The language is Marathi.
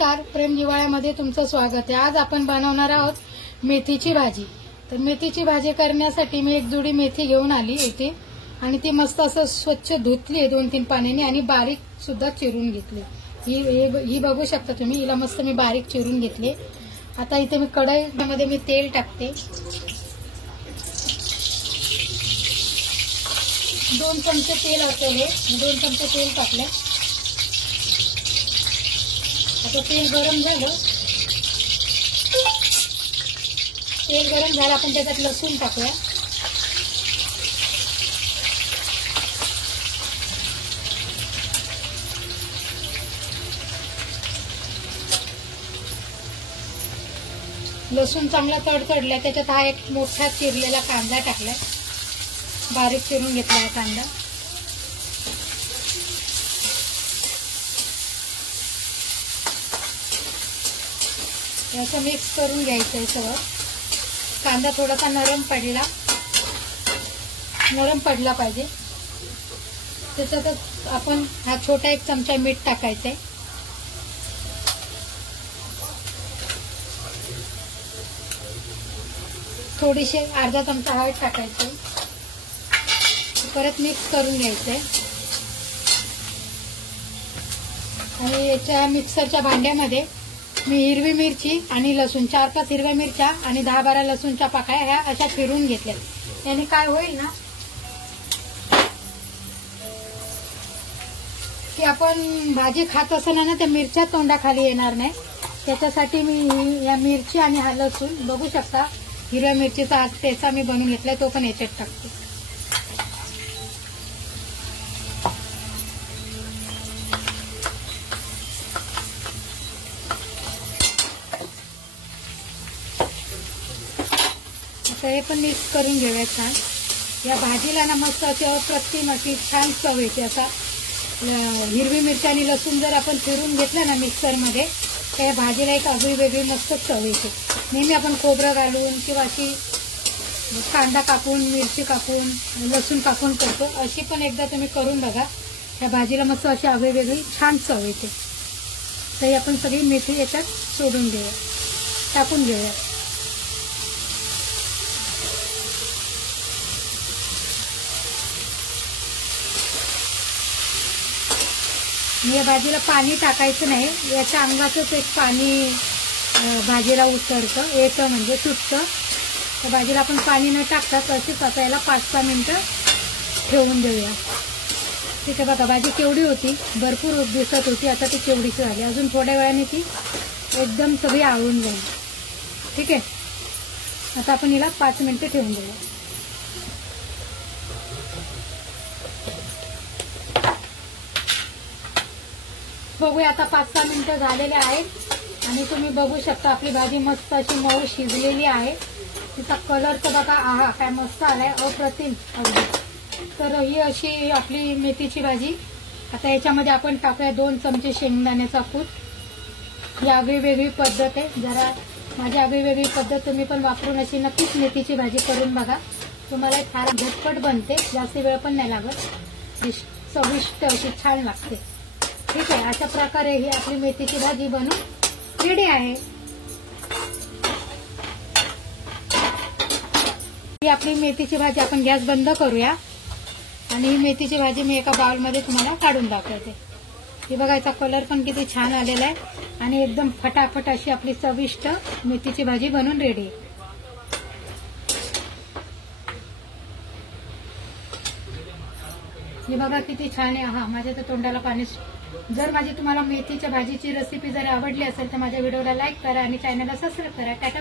नमस्कार, प्रेम जिव्हाळ्यामध्ये तुमचं स्वागत आहे। आज आपण बनवणार आहोत मेथीची भाजी। तर मेथीची भाजी करण्यासाठी मी एक जुडी मेथी घेऊन आली होती आणि ती मस्त असं स्वच्छ धुतली 2-3 पाण्याने आणि बारीक सुद्धा चिरून घेतली। ही बघू शकता तुम्ही, हिला मस्त मी बारीक चिरून घेतली। आता इथे मी कढईमध्ये मी तेल टाकते। 2 चमचे तेल असेल, 2 चमचे तेल टाकले। आता तेल गरम झालं, आपण त्याच्यात लसूण टाकूया। लसूण चांगला तडतडला, त्याच्यात हा एक मोठा चिरलेला कांदा टाकलाय, बारीक चिरून घेतला कांदा। असं मिक्स करून घ्यायचं आहे सगळं। कांदा थोडासा नरम पडला पाहिजे। त्याच्यातच आपण हा छोटा 1 चमचा मीठ टाकायचंय, थोडीशी अर्धा चमचा हळद टाकायची, परत मिक्स करून घ्यायचंय। आणि याच्या मिक्सरच्या भांड्यामध्ये मी हिरवी मिरची आणि लसूण 4-5 हिरव्या मिरच्या आणि 10-12 लसूणच्या पाकळ्या ह्या अशा फिरून घेतल्या। याने काय होईल ना की आपण भाजी खात असताना ना त्या मिरच्या तोंडाखाली येणार नाही, त्याच्यासाठी मी या मिरची आणि हा लसूण बघू शकता हिरव्या मिरचीचा ठेचा मी बनवून घेतलाय, तो पण याच्यात टाकते। आता हे पण मिक्स करून घेऊया छान। या भाजीला ना मस्त अशी अप्रतिम अशी छान चव येते। असा हिरवी मिरची आणि लसूण जर आपण फिरून घेतलं ना मिक्सरमध्ये, त्या भाजीला एक वेगळी मस्त चव येते। नेहमी आपण खोबरं घालून किंवा अशी कांदा कापून, मिरची कापून, लसूण कापून करतो, अशी पण एकदा तुम्ही करून बघा। या भाजीला मस्त अशी वेगळी छान चव येते। तर आपण सगळी मेथी याच्यात सोडून घेऊया, टाकून घेऊया। या भाजीला पाणी टाकायचं नाही, याच्या अंगाचंच एक पाणी भाजीला उतरतं येतं, म्हणजे सुटतं। तर भाजीला आपण पाणी न टाकता तशीच आता याला 5-6 मिनिटं ठेवून देऊया। ठीक आहे, बघा भाजी केवढी होती, भरपूर दिसत होती, आता ती केवढीशी झाली। अजून थोड्या वेळाने ती एकदम सगळी आवळून जाईल। ठीक आहे, आता आपण हिला 5 मिनिटं ठेवून देऊया। बघूया, आता 5-6 मिनिटं झालेले आहेत आणि तुम्ही बघू शकता आपली भाजी मस्त अशी मऊ शिजलेली आहे। तिचा कलर तर बघा, आहा काय मस्त आलाय, अप्रतिम अगदी। तर ही अशी आपली मेथीची भाजी। आता याच्यामध्ये आपण टाकूया 2 चमचे शेंगदाण्याचा कूट। ही वेगळी पद्धत आहे, जरा माझी वेगळी पद्धत तुम्ही पण वापरून अशी नक्कीच मेथीची भाजी करून बघा, तुम्हाला फार झटपट बनते, जास्त वेळ पण नाही लागत, चविष्ट अशी छान लागते। ठीक आहे, अशा प्रकारे ही आपली मेथीची भाजी बनून रेडी आहे। ही आपली मेथीची भाजी, आपण गॅस बंद करूया आणि ही मेथीची भाजी मी एका बाउलमध्ये तुम्हाला काढून दाखवते। ही बघा, याचा कलर पण किती छान आलेला आहे आणि एकदम फटाफट अशी आपली चविष्ट मेथीची भाजी बनून रेडी आहे। हे बघा किती छान आहे, हा माझ्या तर तोंडाला पाणी। जर माझी तुम्हाला मेथीच्या भाजीची रेसिपी जर आवडली असेल तर माझ्या व्हिडिओला लाईक करा आणि चॅनलला सबस्क्राईब करा। टाटा।